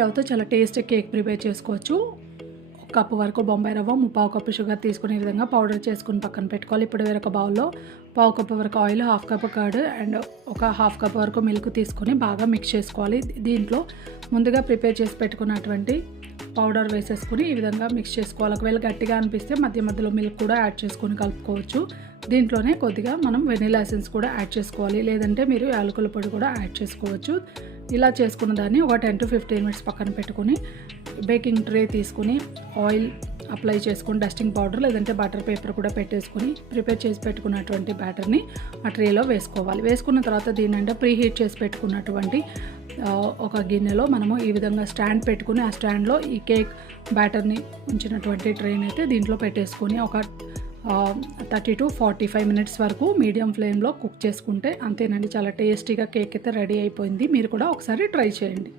రవ్వతో చాలా tasty cake prepare చేసుకోవచ్చు. ఒక కప్పు వరకు బొంబాయి రవ్వ, ముప్పావు కప్పు షుగర్ తీసుకునే విధంగా పౌడర్ చేసుకుని పక్కన పెట్టుకోవాలి. ఇప్పుడు వేరొక బౌల్లో పావు కప్పు వరకు oil, half cup curd and ఒక హాఫ్ కప్ వరకు మిల్క్ తీసుకొని బాగా మిక్స్ చేసుకోవాలి. దీంట్లో ముందుగా ప్రిపేర్ చేసి పెట్టుకున్నటువంటి పౌడర్ వేసేసుకుని ఈ విధంగా మిక్స్ చేసుకోవాలి. ఒకవేళ గట్టిగా అనిపిస్తే మధ్య మధ్యలో మిల్క్ కూడా యాడ్ చేసుకొని కలుపుకోవచ్చు. దీంట్లోనే కొద్దిగా మనం వెనిలా ఎసెన్స్ కూడా యాడ్ చేసుకోవాలి, లేదంటే మీరు యాలకుల పొడి కూడా యాడ్ చేసుకోవచ్చు. ఇలా చేసుకున్న దాన్ని ఒక 10 to 15 minutes పక్కన పెట్టుకుని బేకింగ్ ట్రే తీసుకుని ఆయిల్ అప్లై చేసుకుని డస్టింగ్ పౌడర్ లేదంటే బటర్ పేపర్ కూడా పెట్టేసుకుని ప్రిపేర్ చేసి పెట్టుకున్నటువంటి బ్యాటర్ని ఆ ట్రేలో వేసుకోవాలి. వేసుకున్న తర్వాత దీని ప్రీ హీట్ చేసి పెట్టుకున్నటువంటి ఒక గిన్నెలో మనము ఈ విధంగా స్టాండ్ పెట్టుకుని ఆ స్టాండ్లో ఈ కేక్ బ్యాటర్ని ఉంచినటువంటి ట్రైన్ అయితే దీంట్లో పెట్టేసుకొని ఒక 30 to 45 minutes వరకు మీడియం ఫ్లేమ్లో కుక్ చేసుకుంటే అంతేనండి. చాలా టేస్టీగా కేక్ అయితే రెడీ అయిపోయింది. మీరు కూడా ఒకసారి ట్రై చేయండి.